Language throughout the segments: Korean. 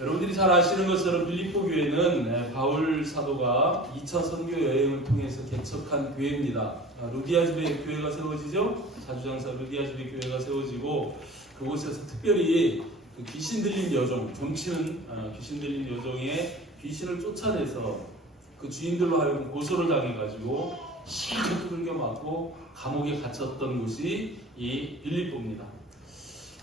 여러분들이 잘 아시는 것처럼 빌립보 교회는 바울 사도가 2차 선교 여행을 통해서 개척한 교회입니다. 루디아 집에 교회가 세워지죠. 자주장사 루디아 집에 교회가 세워지고 그곳에서 특별히 그 귀신 들린 여종, 점치는 귀신 들린 여종의 귀신을 쫓아내서 그 주인들로 하여금 고소를 당해가지고 실컷 두들겨 맞고 감옥에 갇혔던 곳이 이 빌립보입니다.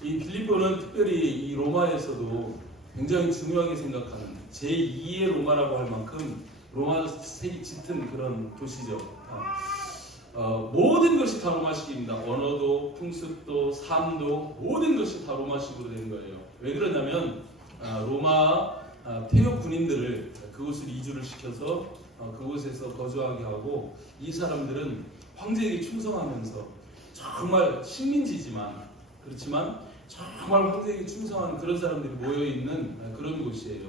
이 빌립보는 특별히 이 로마에서도 굉장히 중요하게 생각하는 제2의 로마라고 할 만큼 로마 색이 짙은 그런 도시죠. 모든 것이 다 로마식입니다. 언어도, 풍습도, 삶도 모든 것이 다 로마식으로 된 거예요. 왜 그러냐면 로마 퇴역 군인들을 그곳을 이주를 시켜서 그곳에서 거주하게 하고 이 사람들은 황제에게 충성하면서 정말 식민지지만 그렇지만 정말 황제에게 충성하는 그런 사람들이 모여있는 그런 곳이에요.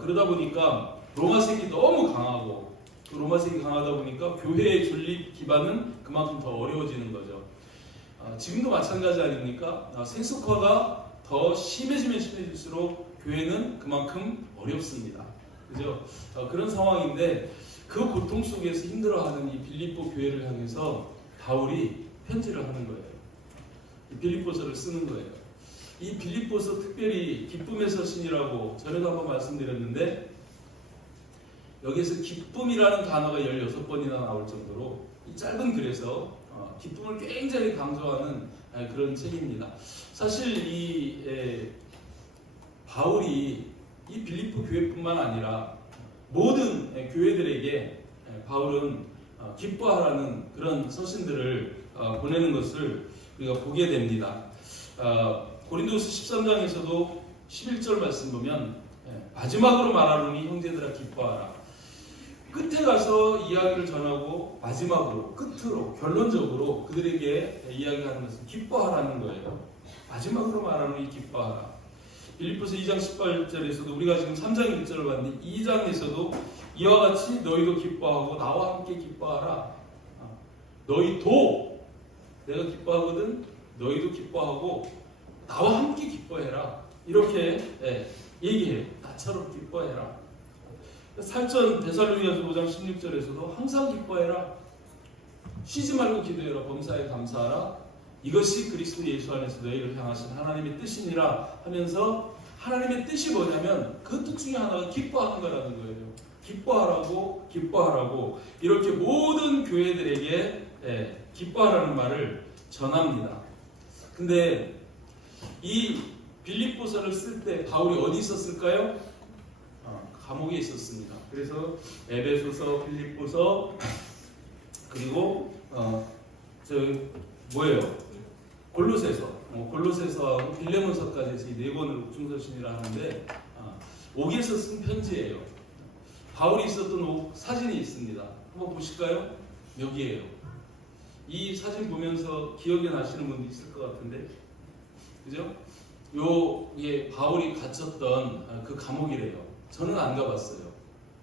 그러다 보니까 로마색이 너무 강하고 그 로마색이 강하다 보니까 교회의 존립 기반은 그만큼 더 어려워지는 거죠. 지금도 마찬가지 아닙니까? 세속화가 더 심해지면 심해질수록 교회는 그만큼 어렵습니다. 그죠? 그런 상황인데 그 고통 속에서 힘들어하는 이 빌립보 교회를 향해서 바울이 편지를 하는 거예요. 이 빌립보서를 쓰는 거예요. 이 빌립보서 특별히 기쁨의 서신이라고 전에도 한번 말씀드렸는데 여기에서 기쁨이라는 단어가 16번이나 나올 정도로 이 짧은 글에서 기쁨을 굉장히 강조하는 그런 책입니다. 사실 이 바울이 이 빌립보 교회뿐만 아니라 모든 교회들에게 바울은 기뻐하라는 그런 서신들을 보내는 것을 우리가 보게 됩니다. 고린도서 13장에서도 11절 말씀 보면 마지막으로 말하노니 형제들아 기뻐하라. 끝에 가서 이야기를 전하고 마지막으로 끝으로 결론적으로 그들에게 이야기하는 것은 기뻐하라는 거예요. 마지막으로 말하노니 기뻐하라. 빌립보서 2장 18절에서도 우리가 지금 3장 1절을 봤는데 2장에서도 이와 같이 너희도 기뻐하고 나와 함께 기뻐하라. 너희도 내가 기뻐하거든 너희도 기뻐하고 나와 함께 기뻐해라. 이렇게 얘기해요. 나처럼 기뻐해라. 살전 데살로니가서 5장 16절에서도 항상 기뻐해라. 쉬지 말고 기도해라. 범사에 감사하라. 이것이 그리스도 예수 안에서 너희를 향하신 하나님의 뜻이니라 하면서 하나님의 뜻이 뭐냐면 그 뜻 중에 하나가 기뻐하는 거라는 거예요. 기뻐하라고 기뻐하라고 이렇게 모든 교회들에게 기뻐하라는 말을 전합니다. 근데 이 빌립보서를 쓸 때 바울이 어디 있었을까요? 감옥에 있었습니다. 그래서 에베소서, 빌립보서 그리고 골로새서, 골로새서하고 빌레몬서까지 해서 이 4권을 옥중서신이라 하는데 옥에서 쓴 편지예요. 바울이 있었던 옥 사진이 있습니다. 한번 보실까요? 여기에요. 이 사진 보면서 기억이 나시는 분도 있을 것 같은데, 그죠? 요게 바울이 갇혔던 그 감옥이래요. 저는 안 가봤어요.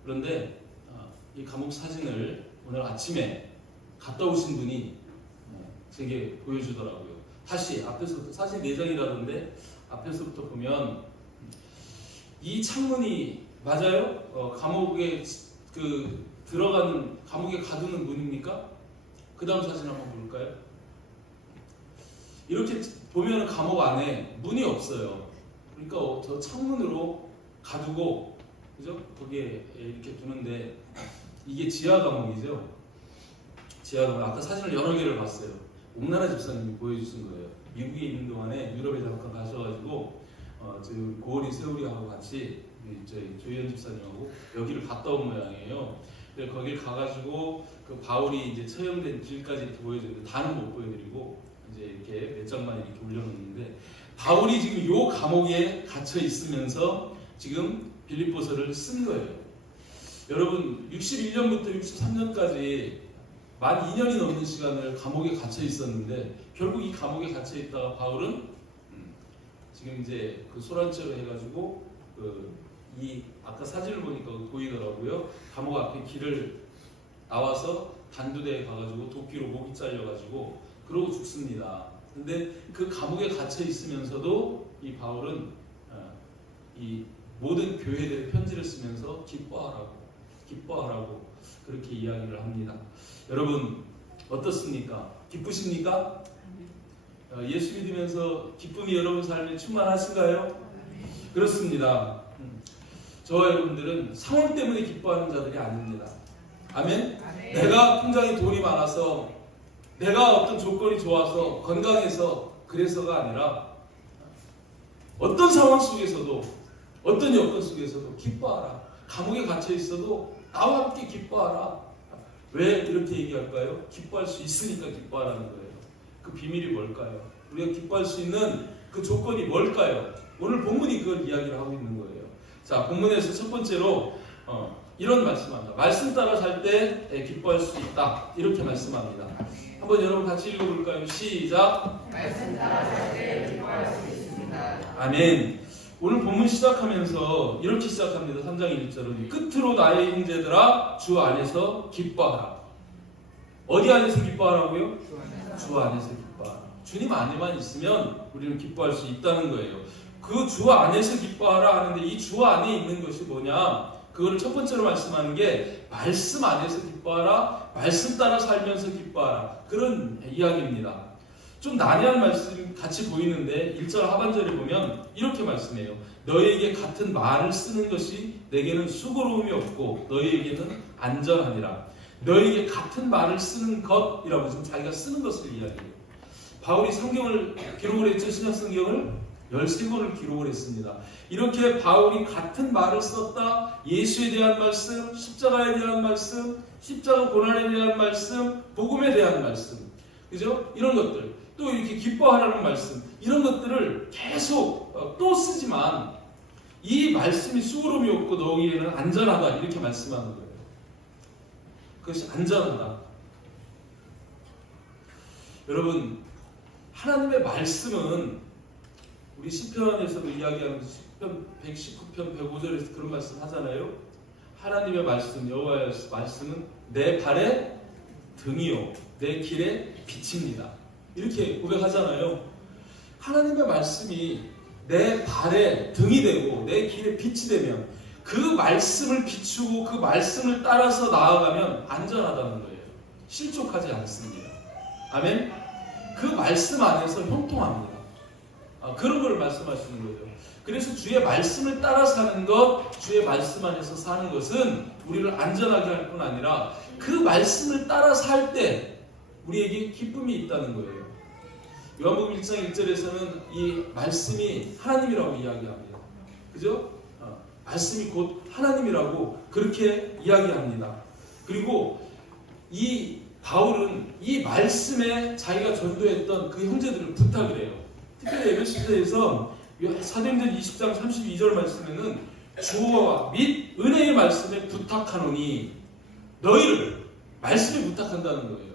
그런데 이 감옥 사진을 오늘 아침에 갔다 오신 분이 제게 보여주더라고요. 다시 앞에서부터 사진 4장이라던데 앞에서부터 보면 이 창문이 맞아요? 감옥에 들어가는 감옥에 가두는 문입니까? 그 다음 사진 한번 볼까요? 이렇게 보면 감옥 안에 문이 없어요. 그러니까 저 창문으로 가두고 그죠? 거기에 이렇게 두는데 이게 지하 감옥이죠. 지하 감옥. 아까 사진을 여러 개를 봤어요. 옥나라 집사님이 보여주신 거예요. 미국에 있는 동안에 유럽에 잠깐 가셔가지고 지금 고은이 세우리하고 같이 저희 조희연 집사님하고 여기를 갔다 온 모양이에요. 거길 가가지고 그 바울이 이제 처형된 길까지 이렇게 보여드리는데 다는 못 보여드리고 이제 이렇게 몇 장만 이렇게 올려놓는데 바울이 지금 요 감옥에 갇혀 있으면서 지금 빌립보서를 쓴 거예요. 여러분 61년부터 63년까지 만 2년이 넘는 시간을 감옥에 갇혀 있었는데 결국 이 감옥에 갇혀 있다가 바울은 지금 이제 그 소란죄로 해가지고 이 아까 사진을 보니까 보이더라고요. 감옥 앞에 길을 나와서 단두대에 가가지고 도끼로 목이 잘려가지고 그러고 죽습니다. 근데 그 감옥에 갇혀 있으면서도 이 바울은 이 모든 교회들의 편지를 쓰면서 기뻐하라고 그렇게 이야기를 합니다. 여러분 어떻습니까? 기쁘십니까? 예수 믿으면서 기쁨이 여러분 삶에 충만하신가요? 그렇습니다. 저와 여러분들은 상황 때문에 기뻐하는 자들이 아닙니다. 아멘? 내가 통장에 돈이 많아서, 내가 어떤 조건이 좋아서, 건강해서 그래서가 아니라 어떤 상황 속에서도, 어떤 여건 속에서도 기뻐하라. 감옥에 갇혀 있어도 나와 함께 기뻐하라. 왜 이렇게 얘기할까요? 기뻐할 수 있으니까 기뻐하라는 거예요. 그 비밀이 뭘까요? 우리가 기뻐할 수 있는 그 조건이 뭘까요? 오늘 본문이 그걸 이야기를 하고 있는 거예요. 자, 본문에서 첫 번째로 이런 말씀합니다. 말씀 따라 살 때 기뻐할 수 있다. 이렇게 말씀합니다. 한번 여러분 같이 읽어볼까요? 시작. 말씀 따라 살 때 기뻐할 수 있습니다. 아멘. 오늘 본문 시작하면서 이렇게 시작합니다. 3장 1절은 끝으로 나의 형제들아 주 안에서 기뻐하라. 어디 안에서 기뻐하라고요? 주 안에서 기뻐하라. 주님 안에만 있으면 우리는 기뻐할 수 있다는 거예요. 그 주 안에서 기뻐하라 하는데 이 주 안에 있는 것이 뭐냐? 그거를 첫 번째로 말씀하는 게 말씀 안에서 기뻐하라, 말씀 따라 살면서 기뻐하라, 그런 이야기입니다. 좀 난해한 말씀 같이 보이는데 1절 하반절에 보면 이렇게 말씀해요. 너희에게 같은 말을 쓰는 것이 내게는 수고로움이 없고 너희에게는 안전하니라. 너희에게 같은 말을 쓰는 것이라고 지금 자기가 쓰는 것을 이야기해요. 바울이 성경을 기록을 했죠. 신약 성경을 13권을 기록을 했습니다. 이렇게 바울이 같은 말을 썼다. 예수에 대한 말씀, 십자가에 대한 말씀, 십자가 고난에 대한 말씀, 복음에 대한 말씀, 그죠? 이런 것들, 또 이렇게 기뻐하라는 말씀, 이런 것들을 계속 또 쓰지만 이 말씀이 수고로움이 없고 너희에게는 안전하다 이렇게 말씀하는 거예요. 그것이 안전하다. 여러분, 하나님의 말씀은 우리 시편에서도 이야기하는 시편 119편 105절에서 그런 말씀 하잖아요. 하나님의 말씀, 여호와의 말씀은 내 발의 등이요 내 길의 빛입니다. 이렇게 고백하잖아요. 하나님의 말씀이 내 발의 등이 되고 내 길의 빛이 되면 그 말씀을 비추고 그 말씀을 따라서 나아가면 안전하다는 거예요. 실족하지 않습니다. 아멘? 그 말씀 안에서 형통합니다. 그런 걸 말씀하시는 거죠. 그래서 주의 말씀을 따라 사는 것, 주의 말씀 안에서 사는 것은 우리를 안전하게 할 뿐 아니라 그 말씀을 따라 살 때 우리에게 기쁨이 있다는 거예요. 요한복음 1장 1절에서는 이 말씀이 하나님이라고 이야기합니다. 그죠? 말씀이 곧 하나님이라고 그렇게 이야기합니다. 그리고 이 바울은 이 말씀에 자기가 전도했던 그 형제들을 부탁을 해요. 특별히 에베소서에서 사도행전 20장 32절 말씀에는 주와 및 은혜의 말씀에 부탁하노니 너희를 말씀에 부탁한다는 거예요.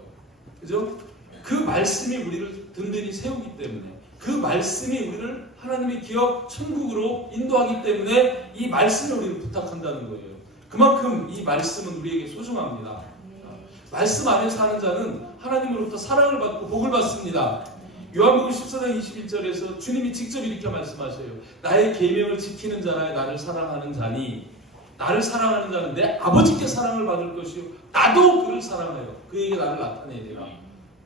그죠? 그 말씀이 우리를 든든히 세우기 때문에, 그 말씀이 우리를 하나님의 기업 천국으로 인도하기 때문에 이 말씀에 우리를 부탁한다는 거예요. 그만큼 이 말씀은 우리에게 소중합니다. 말씀 안에 사는 자는 하나님으로부터 사랑을 받고 복을 받습니다. 요한복음 14장 21절에서 주님이 직접 이렇게 말씀하셔요. 나의 계명을 지키는 자라 나를 사랑하는 자니, 나를 사랑하는 자는 내 아버지께 사랑을 받을 것이요 나도 그를 사랑하여 그에게 나를 나타내야 되라.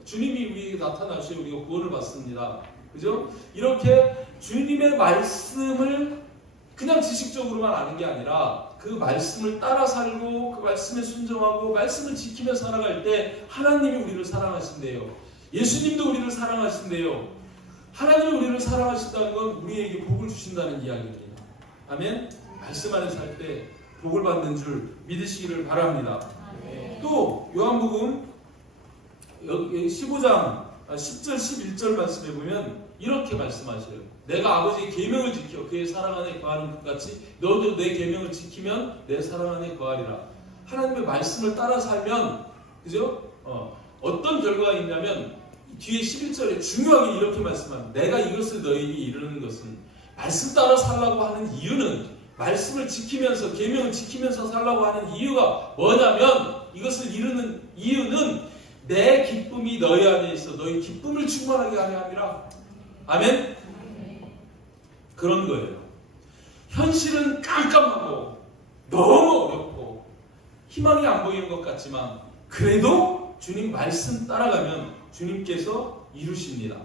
주님이 우리에게 나타나셔야 우리가 구원을 받습니다. 그죠? 이렇게 주님의 말씀을 그냥 지식적으로만 아는 게 아니라 그 말씀을 따라 살고 그 말씀에 순종하고 말씀을 지키며 살아갈 때 하나님이 우리를 사랑하신대요. 예수님도 우리를 사랑하신대요. 하나님이 우리를 사랑하신다는 건 우리에게 복을 주신다는 이야기입니다. 아멘? 말씀 안에 살 때 복을 받는 줄 믿으시기를 바랍니다. 또 요한복음 15장 10절 11절 말씀해 보면 이렇게 말씀하셔요. 내가 아버지의 계명을 지켜 그의 사랑 안에 거하는 것 같이 너도 내 계명을 지키면 내 사랑 안에 거하리라. 하나님의 말씀을 따라 살면, 그죠? 어떤 결과가 있냐면 뒤에 11절에 중요하게 이렇게 말씀합니다. 내가 이것을 너희에게 이르는 것은, 말씀 따라 살라고 하는 이유는, 말씀을 지키면서 계명을 지키면서 살라고 하는 이유가 뭐냐면, 이것을 이루는 이유는 내 기쁨이 너희 안에 있어 너희 기쁨을 충만하게 하려 함이라. 아멘? 그런 거예요. 현실은 깜깜하고 너무 어렵고 희망이 안 보이는 것 같지만 그래도 주님 말씀 따라가면 주님께서 이루십니다.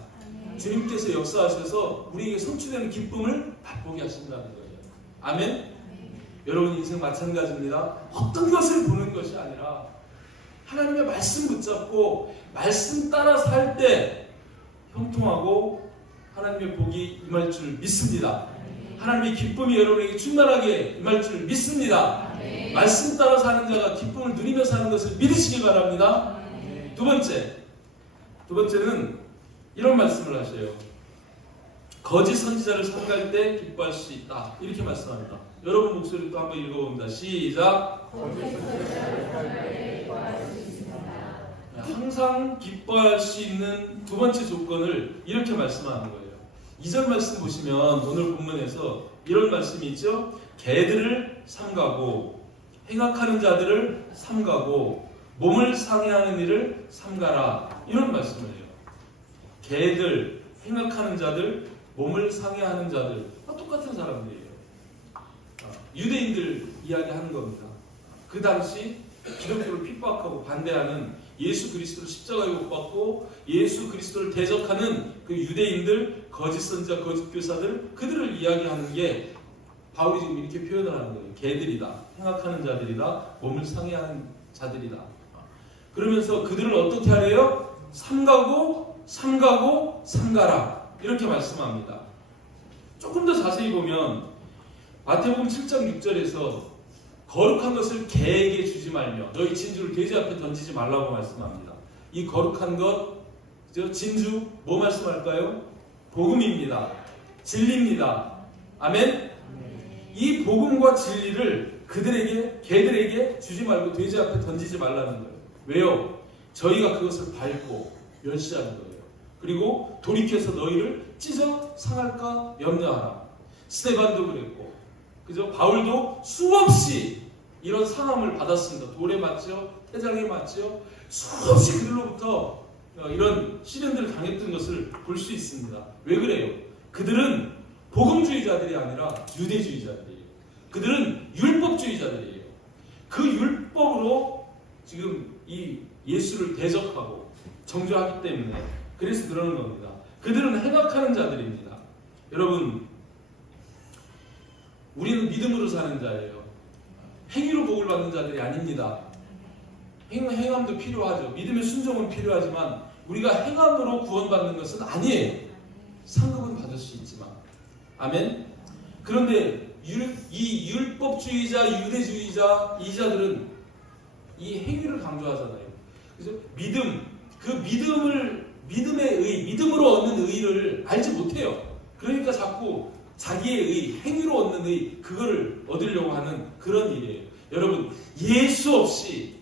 주님께서 역사하셔서 우리에게 성취되는 기쁨을 맛보게 하신다는 거예요. 아멘? 여러분 인생 마찬가지입니다. 어떤 것을 보는 것이 아니라 하나님의 말씀 붙잡고 말씀 따라 살 때 형통하고 하나님의 복이 임할 줄 믿습니다. 하나님의 기쁨이 여러분에게 충만하게 임할 줄 믿습니다. 말씀 따라 사는 자가 기쁨을 누리며 사는 것을 믿으시기 바랍니다. 두 번째는 이런 말씀을 하셔요. 거짓 선지자를 삼갈 때 기뻐할 수 있다. 이렇게 말씀합니다. 여러분 목소리도 한번 읽어봅니다. 시작. 항상 기뻐할 수 있는 두 번째 조건을 이렇게 말씀하는 거예요. 2절 말씀 보시면 오늘 본문에서 이런 말씀이 있죠. 개들을 삼가고 행악하는 자들을 삼가고 몸을 상해하는 일을 삼가라. 이런 말씀을 해요. 개들, 행악하는 자들, 몸을 상해하는 자들, 똑같은 사람들이에요. 유대인들 이야기하는 겁니다. 그 당시 기독교를 핍박하고 반대하는 예수 그리스도를 십자가에 못 박고 예수 그리스도를 대적하는 그 유대인들, 거짓 선지자, 거짓 교사들, 그들을 이야기하는 게 바울이 지금 이렇게 표현을 하는 거예요. 개들이다, 행악하는 자들이다, 몸을 상해하는 자들이다. 그러면서 그들을 어떻게 하래요? 삼가고 삼가라. 이렇게 말씀합니다. 조금 더 자세히 보면 마태복음 7장 6절에서 거룩한 것을 개에게 주지 말며 너희 진주를 돼지 앞에 던지지 말라고 말씀합니다. 이 거룩한 것, 진주 뭐 말씀할까요? 복음입니다. 진리입니다. 아멘? 이 복음과 진리를 개들에게 주지 말고 돼지 앞에 던지지 말라는 거예요. 왜요? 저희가 그것을 밟고 멸시하는 거예요. 그리고 돌이켜서 너희를 찢어 상할까 염려하라. 스데반도 그랬고, 그죠? 바울도 수없이 이런 상함을 받았습니다. 돌에 맞죠? 태장에 맞죠? 수없이 그들로부터 이런 시련들을 당했던 것을 볼 수 있습니다. 왜 그래요? 그들은 복음주의자들이 아니라 유대주의자들이에요. 그들은 율법주의자들이에요. 그 율법으로 지금 이 예수를 대적하고 정죄하기 때문에 그래서 그러는 겁니다. 그들은 행악하는 자들입니다. 여러분, 우리는 믿음으로 사는 자예요. 행위로 복을 받는 자들이 아닙니다. 행함도 필요하죠. 믿음의 순종은 필요하지만 우리가 행함으로 구원받는 것은 아니에요. 상급은 받을 수 있지만. 아멘? 그런데 이 율법주의자, 유대주의자, 이자들은 이 행위를 강조하잖아요. 그래서 믿음의 의, 믿음으로 얻는 의를 알지 못해요. 그러니까 자꾸 자기의 의, 행위로 얻는 의, 그거를 얻으려고 하는 그런 일이에요. 여러분, 예수 없이,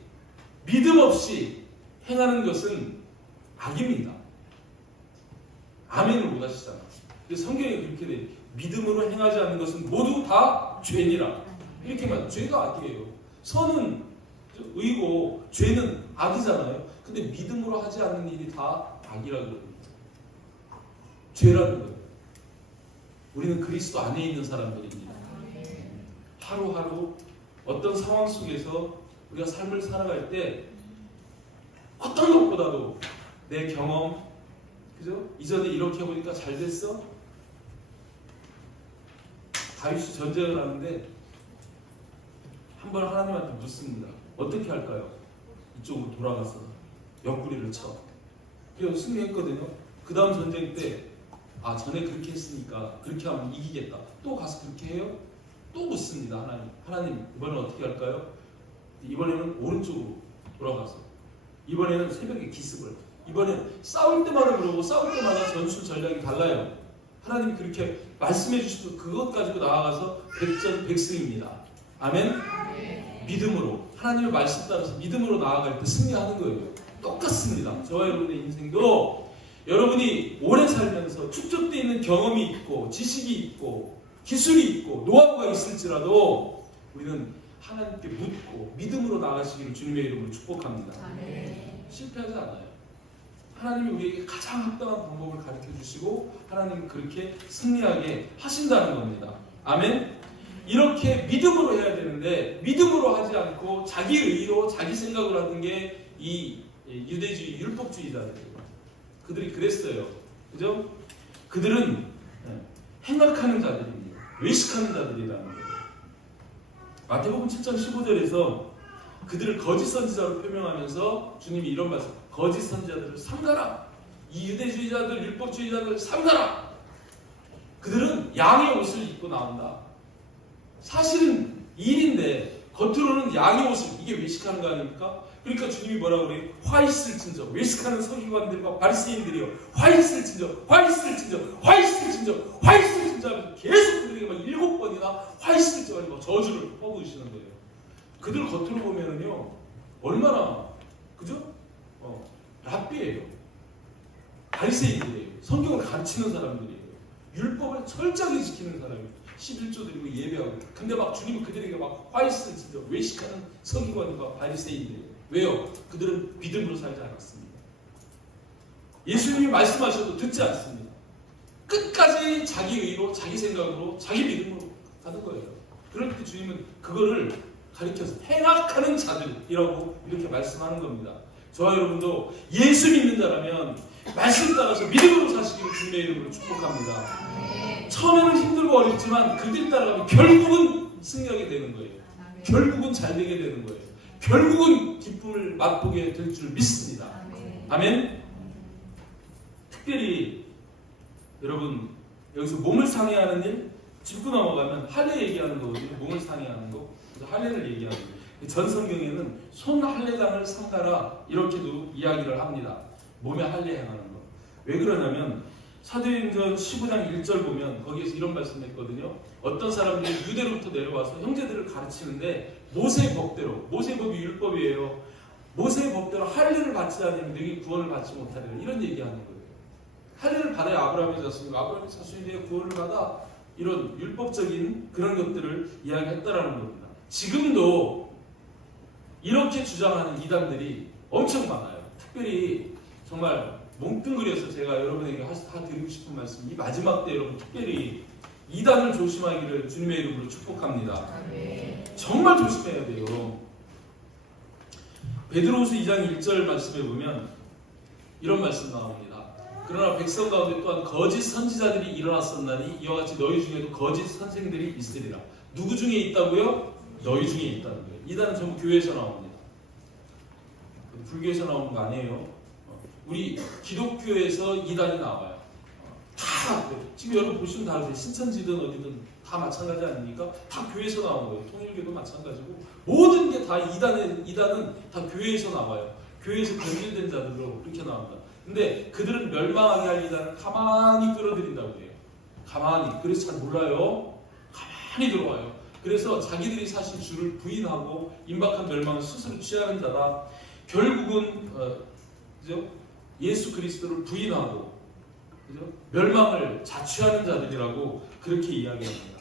믿음 없이 행하는 것은 악입니다. 아멘을 못 하시잖아요. 성경에 그렇게 돼. 믿음으로 행하지 않는 것은 모두 다 죄니라. 이렇게 말, 죄가 악이에요. 선은 의고, 죄는 악이잖아요. 근데 믿음으로 하지 않는 일이 다 악이라 그럽니다. 죄라는 거예요. 우리는 그리스도 안에 있는 사람들입니다. 하루하루 어떤 상황 속에서 우리가 삶을 살아갈 때 어떤 것보다도 내 경험, 그죠? 이전에 이렇게 해보니까 잘 됐어? 다윗이 전쟁을 하는데 한번 하나님한테 묻습니다. 어떻게 할까요? 이쪽으로 돌아가서 옆구리를 쳐. 그래서 승리했거든요. 그 다음 전쟁 때 전에 그렇게 했으니까 그렇게 하면 이기겠다. 또 가서 그렇게 해요? 또 묻습니다. 하나님 이번엔 어떻게 할까요? 이번에는 오른쪽으로 돌아가서, 이번에는 새벽에 기습을, 이번엔 싸울 때마다 그러고 싸울 때마다 전술 전략이 달라요. 하나님이 그렇게 말씀해 주시고 그것 가지고 나아가서 백전백승입니다. 아멘? 믿음으로, 하나님의 말씀 따라서 믿음으로 나아갈 때 승리하는 거예요. 똑같습니다. 저와 여러분의 인생도 여러분이 오래 살면서 축적되어 있는 경험이 있고 지식이 있고 기술이 있고 노하우가 있을지라도 우리는 하나님께 묻고 믿음으로 나아가시기를 주님의 이름으로 축복합니다. 실패하지 않아요. 하나님이 우리에게 가장 합당한 방법을 가르쳐 주시고 하나님은 그렇게 승리하게 하신다는 겁니다. 아멘? 이렇게 믿음으로 해야 되는데 믿음으로 하지 않고 자기 의로 자기 생각으로 하는 게 이 유대주의 율법주의자들이에요. 그들이 그랬어요. 그죠? 그들은 행악하는 자들입니다. 외식하는 자들이라는 거예요. 마태복음 7장 15절에서 그들을 거짓 선지자로 표명하면서 주님이 이런 말씀, 거짓 선지자들을 삼가라. 이 유대주의자들, 율법주의자들을 삼가라. 그들은 양의 옷을 입고 나온다. 사실은 일인데 겉으로는 양의 옷을, 이게 외식하는 거 아닙니까? 그러니까 주님이 뭐라고 그래요? 화 있을 진저, 외식하는 서기관들과 바리새인들이요, 화 있을 진저, 화 있을 진저, 화 있을 진저, 화 있을 진저 하면서 계속 그들에게 막 7번이나 화 있을 진저 하고 저주를 퍼부으시는 거예요. 그들 겉으로 보면은요, 얼마나, 그죠? 랍비예요. 바리새인들이에요. 성경을 가르치는 사람들이에요. 율법을 철저하게 지키는 사람이에요. 11조 드리고 예배하고. 근데 막 주님은 그들에게 막 화 있을 진저, 외식하는 서기관과 바리새인들이에요. 왜요? 그들은 믿음으로 살지 않았습니다. 예수님이 말씀하셔도 듣지 않습니다. 끝까지 자기 의로, 자기 생각으로, 자기 믿음으로 가는 거예요. 그럴 때 주님은 그거를 가리켜서 행악하는 자들이라고 이렇게 말씀하는 겁니다. 저와 여러분도 예수 믿는 자라면 말씀 따라서 믿음으로 사시기를 주님의 이름으로 축복합니다. 처음에는 힘들고 어렵지만 그 길 따라가면 결국은 승리하게 되는 거예요. 결국은 잘 되게 되는 거예요. 결국은 기쁨을 맛보게 될 줄 믿습니다. 아멘. 특별히 여러분 여기서 몸을 상해하는 일 짚고 넘어가면 할례 얘기하는 거거든요. 몸을 상해하는 거. 그래서 할례를 얘기하는 거예요. 전 성경에는 손 할례장을 삼가라 이렇게도 이야기를 합니다. 몸에 할례 행하는 거. 왜 그러냐면 사도행전 15장 1절 보면 거기에서 이런 말씀했거든요. 어떤 사람들이 유대로부터 내려와서 형제들을 가르치는데 모세의 법대로, 모세의 법이 율법이에요. 모세의 법대로 할례를 받지 않으면 너희 구원을 받지 못하리라 이런 얘기하는 거예요. 할례를 받아야 아브라함의 자손이고 아브라함의 자손이 되어 구원을 받아 이런 율법적인 그런 것들을 이야기했다라는 겁니다. 지금도 이렇게 주장하는 이단들이 엄청 많아요. 특별히 정말 뭉뚱그려서 제가 여러분에게 드리고 싶은 말씀, 이 마지막 때 여러분 특별히 이단을 조심하기를 주님의 이름으로 축복합니다. 정말 조심해야 돼요. 베드로후서 2장 1절 말씀에 보면 이런 말씀 나옵니다. 그러나 백성 가운데 또한 거짓 선지자들이 일어났었나니 이와 같이 너희 중에도 거짓 선생들이 있으리라. 누구 중에 있다고요? 너희 중에 있다는 거예요. 이단은 전부 교회에서 나옵니다. 불교에서 나오는 거 아니에요. 우리 기독교에서 이단이 나와요. 다 지금 여러분 보시면 다 아세요. 신천지든 어디든 다 마찬가지 아닙니까? 다 교회에서 나온 거예요. 통일교도 마찬가지고 모든 게 다 이단은 다 교회에서 나와요. 교회에서 변질된 자들로 그렇게 나옵니다. 근데 그들은 멸망하게 할 이단을 가만히 끌어들인다고 해요. 가만히. 그래서 잘 몰라요. 가만히 들어와요. 그래서 자기들이 사실 주를 부인하고 임박한 멸망을 스스로 취하는 자다. 결국은 그죠? 예수 그리스도를 부인하고 그죠? 멸망을 자취하는 자들이라고 그렇게 이야기합니다.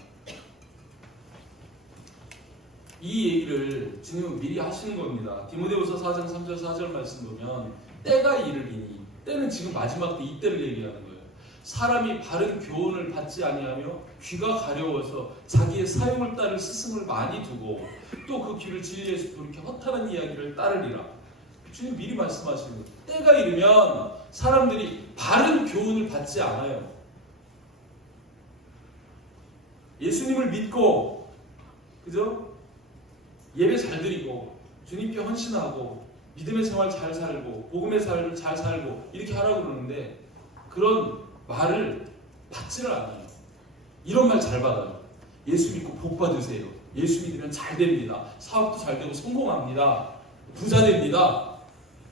이 얘기를 주님은 미리 하시는 겁니다. 디모데후서 4장 3절 4절 말씀 보면 때가 이르리니, 때는 지금 마지막 때 이때를 얘기하는 거예요. 사람이 바른 교훈을 받지 아니하며 귀가 가려워서 자기의 사용을 따를 스승을 많이 두고 또 그 귀를 진리에서 돌이켜 허탄한 이야기를 따르리라. 주님 미리 말씀하시는 거예요. 때가 이르면 사람들이 바른 교훈을 받지 않아요. 예수님을 믿고 그죠? 예배 잘 드리고 주님께 헌신하고 믿음의 생활 잘 살고 복음의 삶을 잘 살고 이렇게 하라고 그러는데 그런 말을 받지를 않아요. 이런 말 잘 받아요. 예수 믿고 복 받으세요. 예수 믿으면 잘 됩니다. 사업도 잘 되고 성공합니다. 부자 됩니다.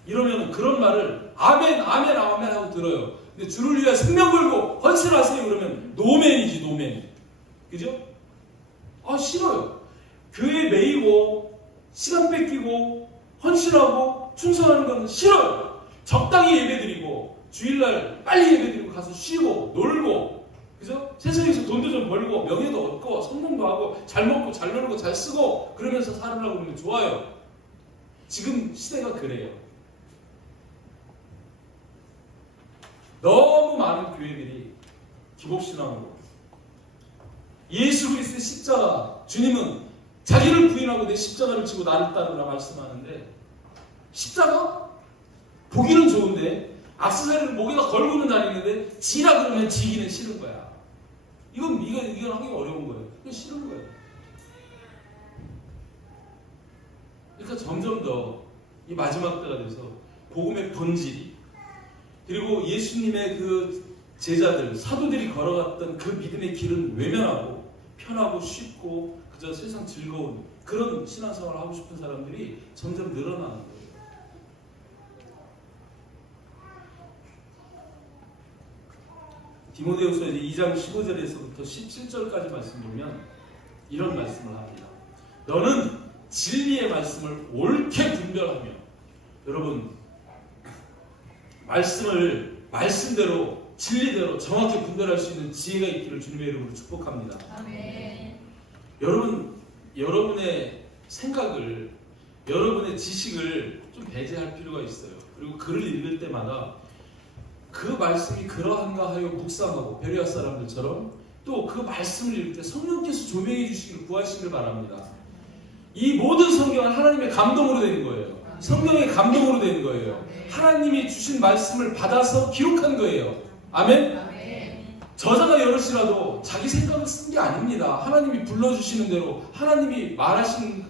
이러면 그런 말을 아멘 아멘 아멘 하고 들어요. 근데 주를 위해 생명 걸고 헌신하세요 그러면 노맨이지 노맨. 그죠? 아 싫어요. 교회에 매이고 시간 뺏기고 헌신하고 충성하는 건 싫어요. 적당히 예배드리고 주일날 빨리 예배드리고 가서 쉬고 놀고 그죠? 세상에서 돈도 좀 벌고 명예도 얻고 성공도 하고 잘 먹고 잘 놀고 잘 쓰고 그러면서 살으려고 그러면 좋아요. 지금 시대가 그래요. 너무 많은 교회들이 기복신앙으로 예수 그리스도의 십자가, 주님은 자기를 부인하고 내 십자가를 지고 나를 따르라 말씀하는데, 십자가? 보기는 좋은데 액세서리를 목에다 걸고는 다니는데 지라 그러면 지기는 싫은 거야. 이건 하기가 어려운 거예요. 이건 싫은 거예요. 그러니까 점점 더 이 마지막 때가 돼서 복음의 본질이, 그리고 예수님의 그 제자들, 사도들이 걸어갔던 그 믿음의 길은 외면하고 편하고 쉽고 그저 세상 즐거운 그런 신앙생활을 하고 싶은 사람들이 점점 늘어나는 거예요. 디모데후서 2장 15절에서부터 17절까지 말씀 보면 이런 말씀을 합니다. 너는 진리의 말씀을 옳게 분별하며, 여러분 말씀을 말씀대로 진리대로 정확히 분별할 수 있는 지혜가 있기를 주님의 이름으로 축복합니다. 아멘. 여러분의 생각을, 여러분의 지식을 좀 배제할 필요가 있어요. 그리고 글을 읽을 때마다 그 말씀이 그러한가 하여 묵상하고, 베레아 사람들처럼 또 그 말씀을 읽을 때 성령께서 조명해 주시기를 구하시길 바랍니다. 이 모든 성경은 하나님의 감동으로 된 거예요. 성령의 감동으로 된 거예요. 하나님이 주신 말씀을 받아서 기록한 거예요. 아멘? 아멘. 저자가 여럿이라도 자기 생각을 쓴 게 아닙니다. 하나님이 불러주시는 대로, 하나님이 말해주시는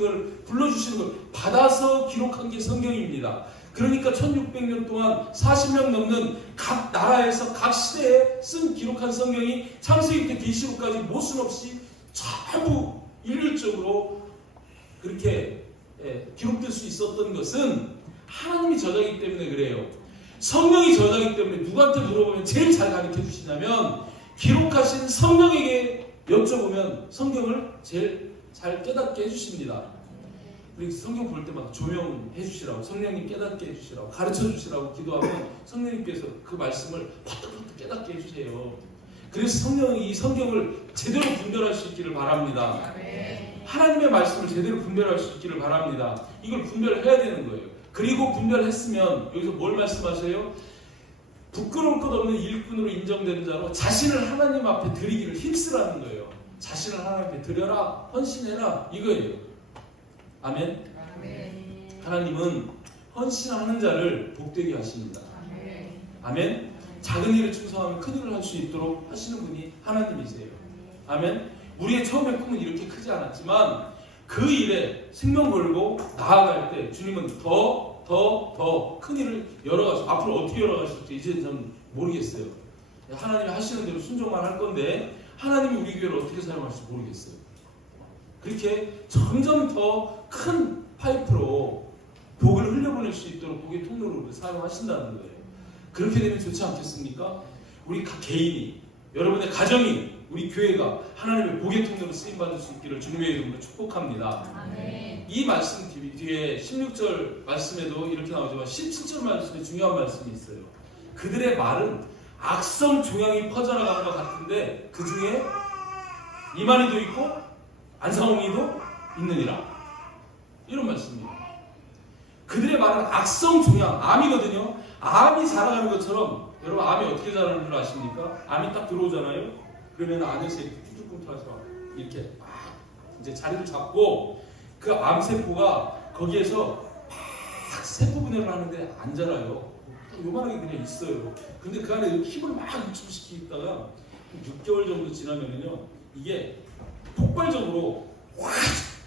걸, 불러주시는 걸 받아서 기록한 게 성경입니다. 그러니까 1600년 동안 40명 넘는 각 나라에서 각 시대에 기록한 성경이 창세기부터 계시록까지 모순 없이 전부 일률적으로 그렇게 기록될 수 있었던 것은 하나님이 저자이기 때문에 그래요. 성령이 저자이기 때문에 누구한테 물어보면 제일 잘 가르쳐 주시냐면, 기록하신 성령에게 여쭤보면 성경을 제일 잘 깨닫게 해주십니다. 우리 성경 볼 때마다 조명해 주시라고, 성령님 깨닫게 해주시라고, 가르쳐 주시라고 기도하면 성령님께서 그 말씀을 퍼뜩퍼뜩 깨닫게 해주세요. 그래서 성령이 이 성경을 제대로 분별할 수 있기를 바랍니다. 하나님의 말씀을 제대로 분별할 수 있기를 바랍니다. 이걸 분별해야 되는 거예요. 그리고 분별했으면 여기서 뭘 말씀하세요? 부끄러울 것 없는 일꾼으로 인정되는 자로 자신을 하나님 앞에 드리기를 힘쓰라는 거예요. 자신을 하나님 앞에 드려라, 헌신해라, 이거예요. 아멘? 아멘. 하나님은 헌신하는 자를 복되게 하십니다. 아멘. 아멘? 작은 일에 충성하면 큰 일을 할 수 있도록 하시는 분이 하나님이세요. 아멘? 우리의 처음의 꿈은 이렇게 크지 않았지만 그 일에 생명 걸고 나아갈 때 주님은 더 큰 일을 열어가시고, 앞으로 어떻게 열어가실지 이제는 저는 모르겠어요. 하나님이 하시는 대로 순종만 할 건데 하나님이 우리 교회를 어떻게 사용할지 모르겠어요. 그렇게 점점 더 큰 파이프로 복을 흘려보낼 수 있도록 복의 통로로 사용하신다는 거예요. 그렇게 되면 좋지 않겠습니까? 우리 각 개인이, 여러분의 가정이, 우리 교회가 하나님의 복의 통로로 쓰임받을 수 있기를 주님의 이름으로 축복합니다. 아멘. 이 말씀 뒤에 16절 말씀에도 이렇게 나오지만 17절 말씀에 중요한 말씀이 있어요. 그들의 말은 악성 종양이 퍼져나가는 것 같은데 그 중에 이만희도 있고 안상홍이도 있느니라. 이런 말씀이에요. 그들의 말은 악성 종양, 암이거든요. 암이 자라가는 것처럼, 여러분 암이 어떻게 자라는 줄 아십니까? 암이 딱 들어오잖아요. 그러면 안에서 이렇게 꿈틀꿈틀해서 이렇게 막 이제 자리를 잡고 그 암세포가 거기에서 막 세포 분해를 하는데 안 자라요. 요만하게 그냥 있어요. 근데 그 안에 힘을 막 유출시키다가 6개월 정도 지나면요 이게 폭발적으로 확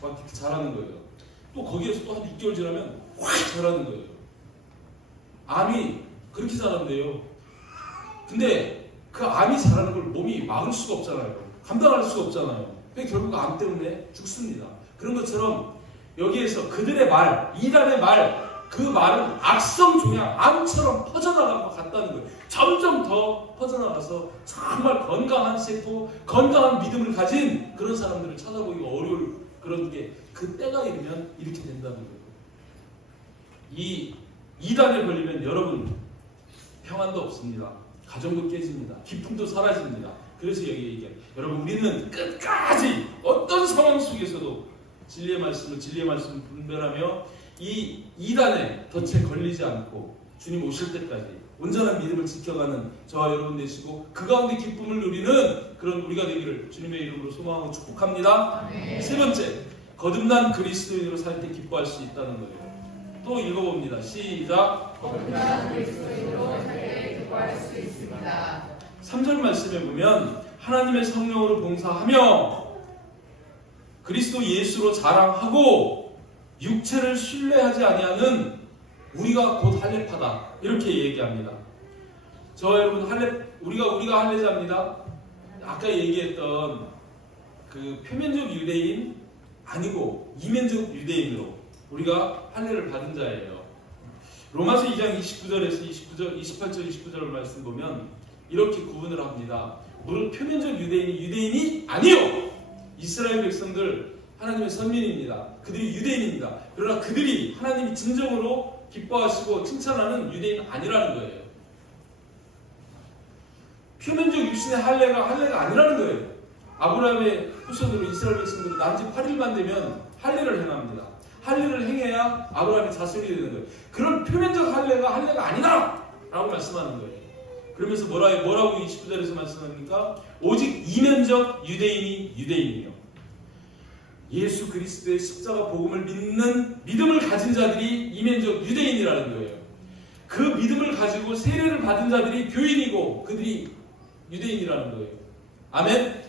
이렇게 자라는 거예요. 또 거기에서 또 한 6개월 지나면 확 자라는 거예요. 암이 그렇게 자란대요. 근데 그 암이 자라는 걸 몸이 막을 수가 없잖아요. 감당할 수가 없잖아요. 그래서 결국 암 때문에 죽습니다. 그런 것처럼 여기에서 그들의 말, 이단의 말, 그 말은 악성 종양, 암처럼 퍼져나갈 것 같다는 거예요. 점점 더 퍼져나가서 정말 건강한 세포, 건강한 믿음을 가진 그런 사람들을 찾아보기가 어려울 그런 게 그 때가 이르면 이렇게 된다는 거예요. 이 이단에 걸리면 여러분 평안도 없습니다. 가정도 깨집니다. 기쁨도 사라집니다. 그래서 여기 얘기해요. 여러분 우리는 끝까지 어떤 상황 속에서도 진리의 말씀을 분별하며 이 이단에 덫에 걸리지 않고 주님 오실 때까지 온전한 믿음을 지켜가는 저와 여러분 되시고 그 가운데 기쁨을 누리는 그런 우리가 되기를 주님의 이름으로 소망하고 축복합니다. 세 번째, 거듭난 그리스도인으로 살 때 기뻐할 수 있다는 거예요. 또 읽어봅니다. 시작. 거듭난 그리스도인으로 살 때 기뻐할 수 있습니다. 3절 말씀에 보면 하나님의 성령으로 봉사하며 그리스도 예수로 자랑하고 육체를 신뢰하지 아니하는 우리가 곧 할례파다 이렇게 얘기합니다. 저 여러분 우리가 할례자입니다. 아까 얘기했던 그 표면적 유대인 아니고 이면적 유대인으로 우리가 할례를 받은 자예요. 로마서 2장 29절에서 28절 29절 말씀 보면 이렇게 구분을 합니다. 물론 표면적 유대인이 아니요. 이스라엘 백성들 하나님의 선민입니다. 그들이 유대인입니다. 그러나 그들이 하나님이 진정으로 기뻐하시고 칭찬하는 유대인 아니라는 거예요. 표면적 육신의 할례가 아니라는 거예요. 아브라함의 후손으로 이스라엘 백성들은 난지 8일만 되면 할례를 행합니다. 할례를 행해야 아브라함의 자손이 되는 거예요. 그런 표면적 할례가 아니다! 라고 말씀하는 거예요. 그러면서 뭐라고 29절에서 말씀합니까? 오직 이면적 유대인이 유대인이요. 예수 그리스도의 십자가 복음을 믿는 믿음을 가진 자들이 이면적 유대인이라는 거예요. 그 믿음을 가지고 세례를 받은 자들이 교인이고 그들이 유대인이라는 거예요. 아멘?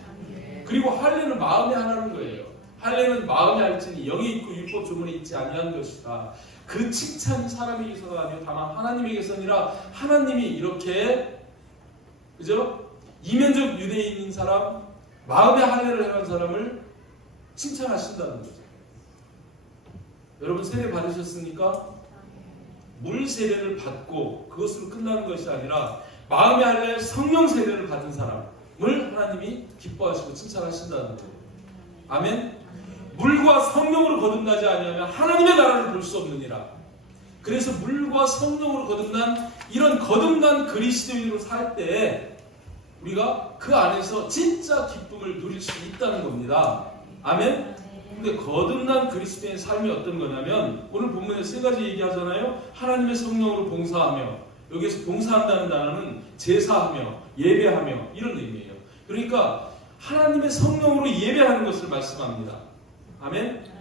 그리고 할례는 마음에 하라는 거예요. 할례는 마음에 할지니 영에 있고 율법 조문에 있지 아니한 것이다. 그 칭찬이 사람에게서가 아니요 다만 하나님에게서니라. 하나님이 이렇게 그죠? 이면적 유대인인 사람, 마음의 할례를 행한 사람을 칭찬하신다는 거죠. 여러분 세례 받으셨습니까? 물 세례를 받고 그것으로 끝나는 것이 아니라 마음의 할례 성령 세례를 받은 사람을 하나님이 기뻐하시고 칭찬하신다는 거예요. 아멘? 물과 성령으로 거듭나지 아니하면 하나님의 나라를 볼 수 없느니라. 그래서 물과 성령으로 거듭난 이런 거듭난 그리스도인으로 살 때 우리가 그 안에서 진짜 기쁨을 누릴 수 있다는 겁니다. 아멘? 근데 거듭난 그리스도인의 삶이 어떤 거냐면 오늘 본문에 세 가지 얘기하잖아요. 하나님의 성령으로 봉사하며, 여기에서 봉사한다는 단어는 제사하며 예배하며 이런 의미예요. 그러니까 하나님의 성령으로 예배하는 것을 말씀합니다. 아멘?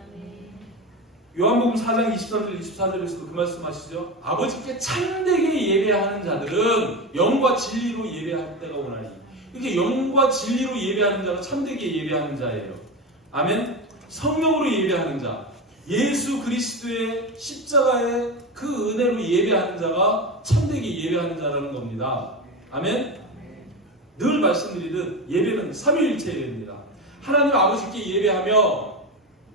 요한복음 4장 23절 24절에서도 그 말씀하시죠. 아버지께 참되게 예배하는 자들은 영과 진리로 예배할 때가 오나니. 이렇게 영과 진리로 예배하는 자가 참되게 예배하는 자예요. 아멘? 성령으로 예배하는 자, 예수 그리스도의 십자가의 그 은혜로 예배하는 자가 참되게 예배하는 자라는 겁니다. 아멘? 늘 말씀드리듯 예배는 삼위일체 예배입니다. 하나님 아버지께 예배하며,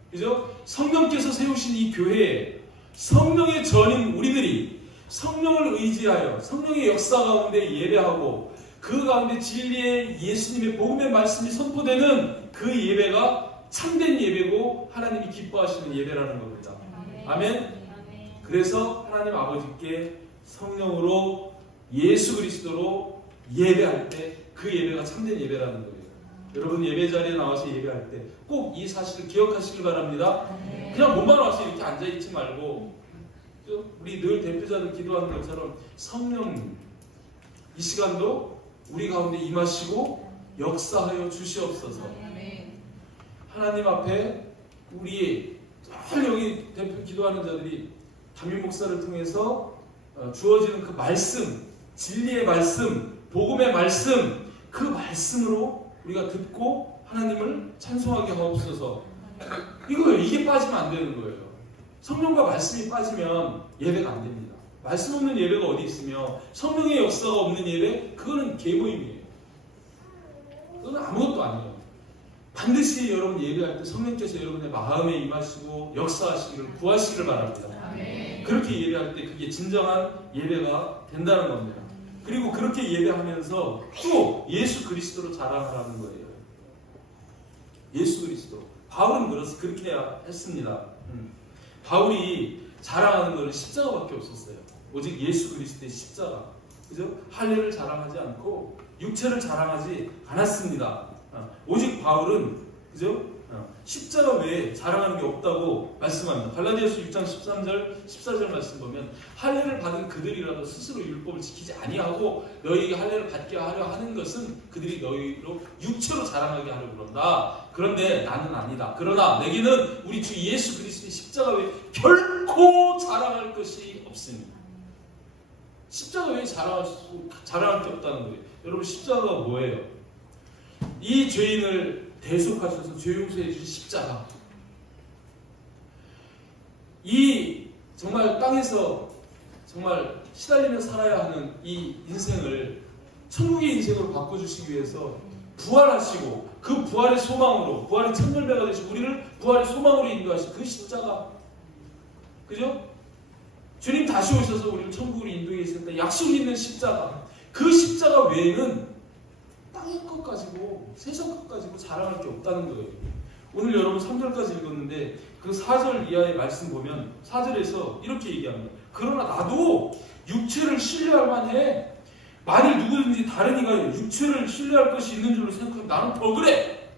그죠? 성령께서 세우신 이 교회에 성령의 전인 우리들이 성령을 의지하여 성령의 역사 가운데 예배하고 그 가운데 진리의 예수님의 복음의 말씀이 선포되는 그 예배가 참된 예배고 하나님이 기뻐하시는 예배라는 겁니다. 아멘? 그래서 하나님 아버지께 성령으로 예수 그리스도로 예배할 때 그 예배가 참된 예배라는 거예요. 여러분 예배 자리에 나와서 예배할 때 꼭 이 사실을 기억하시길 바랍니다. 그냥 몸만 와서 이렇게 앉아있지 말고 우리 늘 대표자들 기도하는 것처럼 성령님 이 시간도 우리 가운데 임하시고 역사하여 주시옵소서. 하나님 앞에 우리 잘 여기 대표 기도하는 자들이 담임 목사를 통해서 주어지는 그 말씀, 진리의 말씀, 복음의 말씀, 그 말씀으로 우리가 듣고 하나님을 찬송하게 하옵소서. 이거예요. 이게 빠지면 안 되는 거예요. 성령과 말씀이 빠지면 예배가 안 됩니다. 말씀 없는 예배가 어디 있으며 성령의 역사가 없는 예배, 그거는 계모임이에요. 그건 아무것도 아니에요. 반드시 여러분 예배할 때 성령께서 여러분의 마음에 임하시고 역사하시기를 구하시기를 바랍니다. 그렇게 예배할 때 그게 진정한 예배가 된다는 겁니다. 그리고 그렇게 예배하면서 또 예수 그리스도로 자랑하라는 거예요. 예수 그리스도. 바울은 그렇게 했습니다. 바울이 자랑하는 것은 십자가밖에 없었어요. 오직 예수 그리스도의 십자가. 그죠? 할례를 자랑하지 않고 육체를 자랑하지 않았습니다. 오직 바울은 그죠? 십자가 외에 자랑하는 게 없다고 말씀합니다. 갈라디아서 6장 13절 14절 말씀 보면 할례를 받은 그들이라도 스스로 율법을 지키지 아니하고 너희에게 할례를 받게 하려 하는 것은 그들이 너희로 육체로 자랑하게 하려고 그런다. 그런데 나는 아니다. 그러나 내게는 우리 주 예수 그리스도의 십자가 외에 결코 자랑할 것이 없습니다. 십자가 외에 자랑할 게 없다는 거예요. 여러분, 십자가가 뭐예요? 이 죄인을 대속하셔서 죄 용서해 주신 십자가. 이 정말 땅에서 정말 시달리며 살아야 하는 이 인생을 천국의 인생으로 바꿔주시기 위해서 부활하시고 그 부활의 소망으로, 부활의 천열배가 되시고 우리를 부활의 소망으로 인도하신 그 십자가. 그죠? 주님 다시 오셔서 우리를 천국으로 인도해 주셨다. 약속이 있는 십자가. 그 십자가 외에는 땅의 것 가지고 세상 것 가지고 자랑할 게 없다는 거예요. 오늘 여러분 3절까지 읽었는데 그 4절 이하의 말씀 보면 4절에서 이렇게 얘기합니다. 그러나 나도 육체를 신뢰할 만해. 만일 누구든지 다른 이가 육체를 신뢰할 것이 있는 줄로 생각하면 나는 더 그래.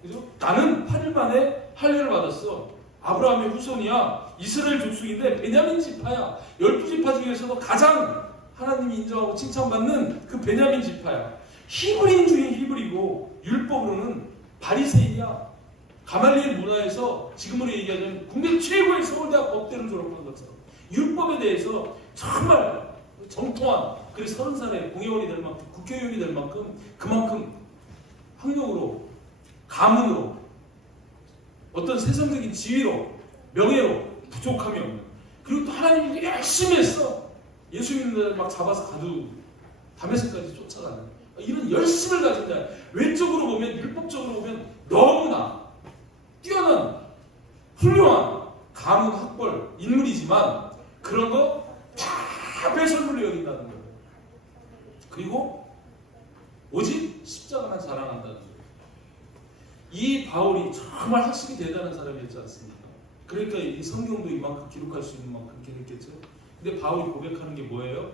그죠? 나는 8일 만에 할례를 받았어. 아브라함의 후손이야. 이스라엘 족속인데 베냐민 지파야. 12지파 중에서도 가장 하나님이 인정하고 칭찬받는 그 베냐민 지파야. 히브리인 중에 히브리고 율법으로는 바리새인이야. 가말리엘 문화에서 지금으로 얘기하자면 국내 최고의 서울대학 법대를 졸업한 것처럼 율법에 대해서 정말 정통한, 그래서 30살에 공회원이 될 만큼, 국회의원이 될 만큼 그만큼 학력으로, 가문으로, 어떤 세상적인 지위로, 명예로 부족함이 없는. 그리고 또 하나님이 열심히 했어. 예수 믿는 자들 막 잡아서 가두고 다메섹까지 쫓아가는 이런 열심을 가진 자. 외적으로 보면, 율법적으로 보면 너무나 뛰어난 훌륭한 가문 학벌 인물이지만 그런 거 다 배설물로 여긴다는 거예요. 그리고 오직 십자가만 자랑한다는 거예요. 이 바울이 정말 학식이 대단한 사람이었지 않습니까? 그러니까 이 성경도 이만큼 기록할 수 있는 만큼 그렇게 했겠죠. 근데 바울이 고백하는 게 뭐예요?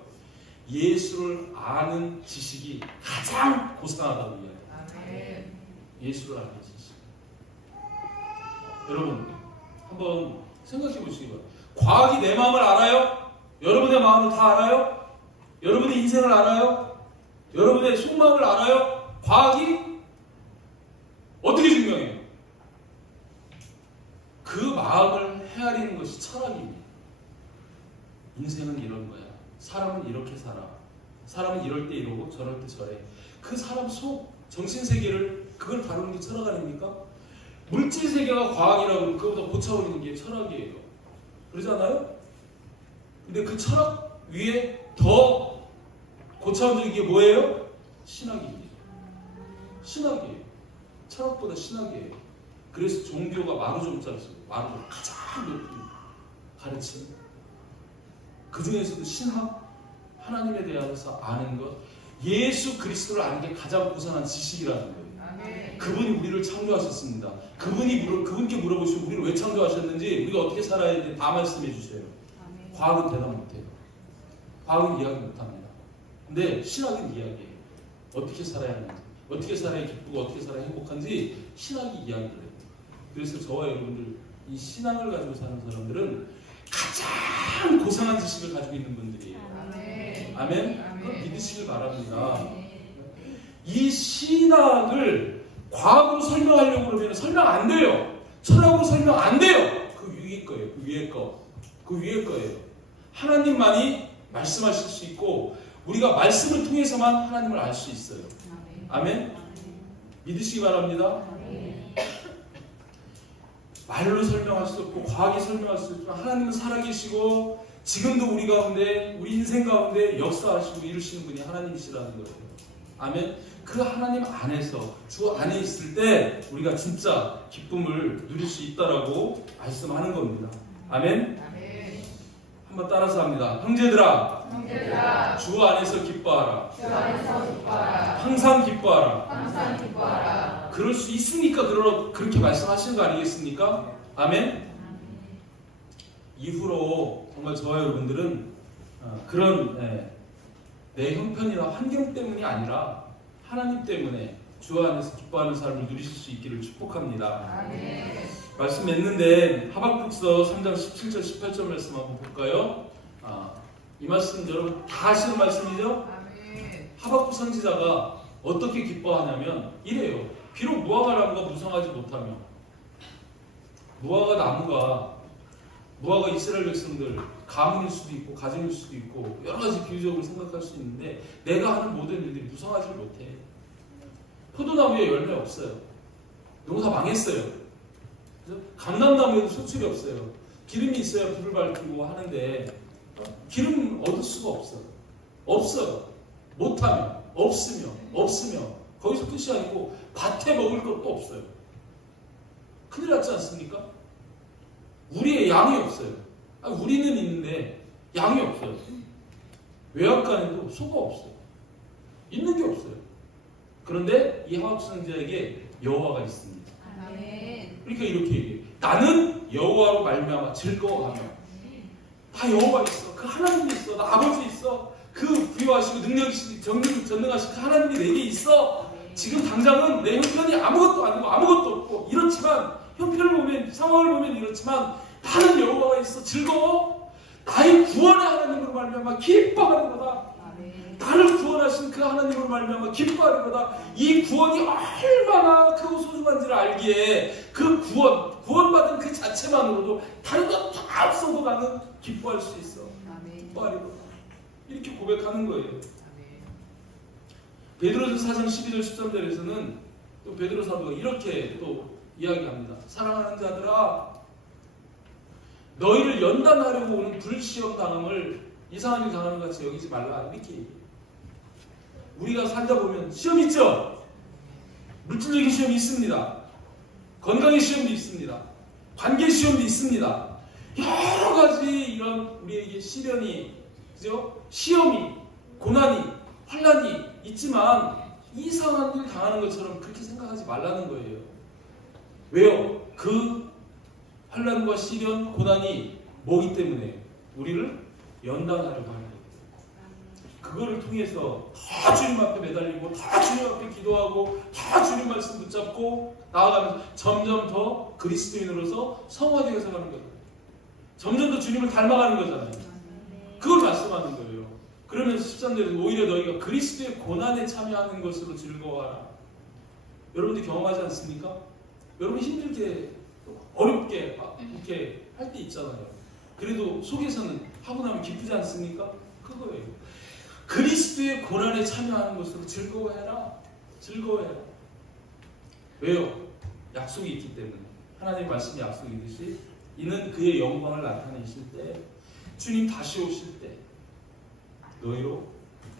예수를 아는 지식이 가장 고상하다고 이야기해요. 예수를 아는 지식. 여러분 한번 생각해 보시기 바랍니다. 과학이 내 마음을 알아요? 여러분의 마음을 다 알아요? 여러분의 인생을 알아요? 여러분의 속마음을 알아요? 과학이 어떻게 증명해요? 그 마음을 헤아리는 것이 철학입니다. 인생은 이런 거야. 사람은 이렇게 살아. 사람은 이럴 때 이러고 저럴 때 저래. 그 사람 속 정신세계를 그걸 다루는 게 철학 아닙니까? 물질세계가 과학이라고 그거보다 고차원인 게 철학이에요. 그러지 않아요? 근데 그 철학 위에 더 고차원적인 게 뭐예요? 신학입니다. 신학이에요. 철학보다 신학이에요. 그래서 종교가 마루종자를 써요. 마루종 가장 높은 가르침. 그 중에서도 신학, 하나님에 대해서 아는 것, 예수 그리스도를 아는 게 가장 고상한 지식이라는 거예요. 아멘. 그분이 우리를 창조하셨습니다. 그분께 물어보시면 우리를 왜 창조하셨는지, 우리가 어떻게 살아야 되는지 다 말씀해 주세요. 아멘. 과학은 대답 못해요. 과학은 이야기 못합니다. 근데 신학은 이야기해요. 어떻게 살아야 하는지, 어떻게 살아야 기쁘고 어떻게 살아야 행복한지 신학이 이야기를 해요. 그래서 저와 여러분들 이 신앙을 가지고 사는 사람들은 가장 고상한 지식을 가지고 있는 분들이에요. 아멘. 아멘? 그걸 믿으시길 바랍니다. 이 신학을 과학으로 설명하려고 그러면 설명 안 돼요. 철학으로 설명 안 돼요. 그 위에 거예요. 그 위에 거. 그 위에 거예요. 하나님만이 말씀하실 수 있고 우리가 말씀을 통해서만 하나님을 알 수 있어요. 아멘? 믿으시기 바랍니다. 말로 설명할 수 없고 과학이 설명할 수 없지만 하나님은 살아계시고 지금도 우리 가운데, 우리 인생 가운데 역사하시고 이루시는 분이 하나님이시라는 거예요. 아멘. 그 하나님 안에서, 주 안에 있을 때 우리가 진짜 기쁨을 누릴 수 있다라고 말씀하는 겁니다. 아멘. 아멘. 한번 따라서 합니다. 형제들아, 주 안에서 기뻐하라. 항상 기뻐하라. 그럴 수 있으니까 그렇게 말씀하시는 거 아니겠습니까? 아멘. 이후로 정말 저와 여러분들은 그런 내 형편이나 환경 때문이 아니라 하나님 때문에 주 안에서 기뻐하는 삶을 누리실 수 있기를 축복합니다. 아멘. 말씀 맺는데 하박국서 3장 17절 18절 말씀 한번 볼까요? 이 말씀 여러분 다 아시는 말씀이죠? 아멘. 하박국 선지자가 어떻게 기뻐하냐면 이래요. 비록 무화과 나무가 무성하지 못하며 무화과 이스라엘 백성들 가문일 수도 있고 가정일 수도 있고 여러 가지 비유적으로 생각할 수 있는데 내가 하는 모든 일들이 무성하지 못해. 포도나무에 열매 없어요. 농사 망했어요. 감람나무에도 소출이 없어요. 기름이 있어야 불을 밝히고 하는데 기름 얻을 수가 없어요. 없어요. 못하며 없으며 거기서 끝이 아니고 밭에 먹을 것도 없어요. 큰일 났지 않습니까? 우리의 양이 없어요. 우리는 있는데 양이 없어요. 외양간에도 소가 없어요. 있는 게 없어요. 그런데 이 하박국 선지자에게 여호와가 있습니다. 아멘. 그러니까 이렇게 얘기해요. 나는 여호와로 말미암아 즐거워하며 다 여호와 있어. 그 하나님이 있어. 나 아버지 있어. 그 부유하시고 전능하시고 그 하나님이 내게 있어. 지금 당장은 내 형편이 아무것도 아니고 아무것도 없고 이렇지만 형편을 보면 상황을 보면 이렇지만 나는 여호와가 있어. 즐거워. 나의 구원의 하나님으로 말미암아 기뻐하는 거다. 나를 구원하신 그 하나님으로 말미암아 기뻐하는 거다. 이 구원이 얼마나 크고 소중한지를 알기에 그 구원받은 그 자체만으로도 다른 것 다 없어도 나는 기뻐할 수 있어. 기뻐하는 거다. 이렇게 고백하는 거예요. 베드로전서 4장 12절 13절에서는 또 베드로 사도가 이렇게 또 이야기합니다. 사랑하는 자들아, 너희를 연단하려고 오는 불시험 당함을 이상한 일 당하는 것 같이 여기지 말라. 이렇게 얘기해요. 우리가 살다 보면 시험이 있죠. 물질적인 시험이 있습니다. 건강의 시험도 있습니다. 관계 시험도 있습니다. 여러 가지 이런 우리에게 시련이, 그죠? 시험이, 고난이, 환난이 있지만 이상한 일 당하는 것처럼 그렇게 생각하지 말라는 거예요. 왜요? 그 환난과 시련, 고난이 뭐기 때문에 우리를 연단하려고 하는 거예요. 그거를 통해서 다 주님 앞에 매달리고 다 주님 앞에 기도하고 다 주님 말씀 붙잡고 나아가면서 점점 더 그리스도인으로서 성화되어서 가는 거예요. 점점 더 주님을 닮아가는 거잖아요. 그걸 말씀하는 거예요. 그러면서 13절에서 오히려 너희가 그리스도의 고난에 참여하는 것으로 즐거워하라. 여러분들 경험하지 않습니까? 여러분 힘들게 어렵게 이렇게 할 때 있잖아요. 그래도 속에서는 하고 나면 기쁘지 않습니까? 그거예요. 그리스도의 고난에 참여하는 것으로 즐거워해라. 즐거워해라. 왜요? 약속이 있기 때문에. 하나님 말씀이 약속이듯이 이는 그의 영광을 나타내실 때, 주님 다시 오실 때 너희로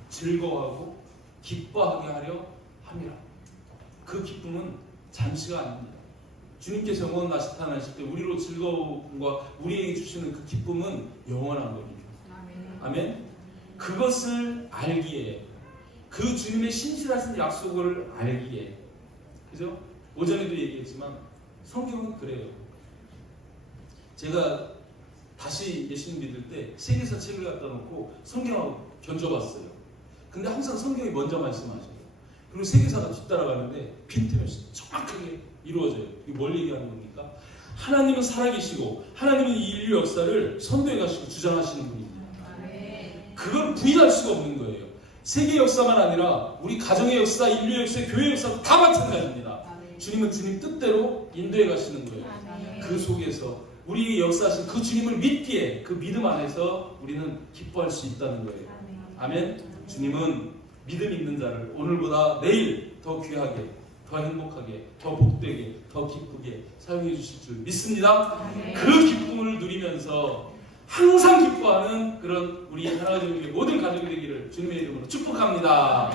즐거워하고 기뻐하게 하려 함이라. 그 기쁨은 잠시가 아닙니다. 주님께서 영원 나타나실 때 우리로 즐거움과 우리에게 주시는 그 기쁨은 영원한 겁니다. 아멘. 그것을 알기에, 그 주님의 신실하신 약속을 알기에, 그죠? 오전에도 얘기했지만 성경은 그래요. 제가 다시 예수님 믿을 때 세계사 책을 갖다 놓고 성경하고 견줘봤어요. 근데 항상 성경이 먼저 말씀하셔요. 그리고 세계사가 뒤따라가는데 빈틈없이 정확하게 이루어져요. 이게 뭘 얘기하는 겁니까? 하나님은 살아계시고 하나님은 이 인류 역사를 선도해 가시고 주장하시는 분입니다. 그걸 부인할 수가 없는 거예요. 세계 역사만 아니라 우리 가정의 역사, 인류 역사, 교회 역사도 다 마찬가지입니다. 주님은 주님 뜻대로 인도해 가시는 거예요. 그 속에서 우리의 역사하신 그 주님을 믿기에, 그 믿음 안에서 우리는 기뻐할 수 있다는 거예요. 아멘. 주님은 믿음 있는 자를 오늘보다 내일 더 귀하게, 더 행복하게, 더 복되게, 더 기쁘게 사용해 주실 줄 믿습니다. 그 기쁨을 누리면서 항상 기뻐하는 그런 우리 하나님의 모든 가족이 되기를 주님의 이름으로 축복합니다.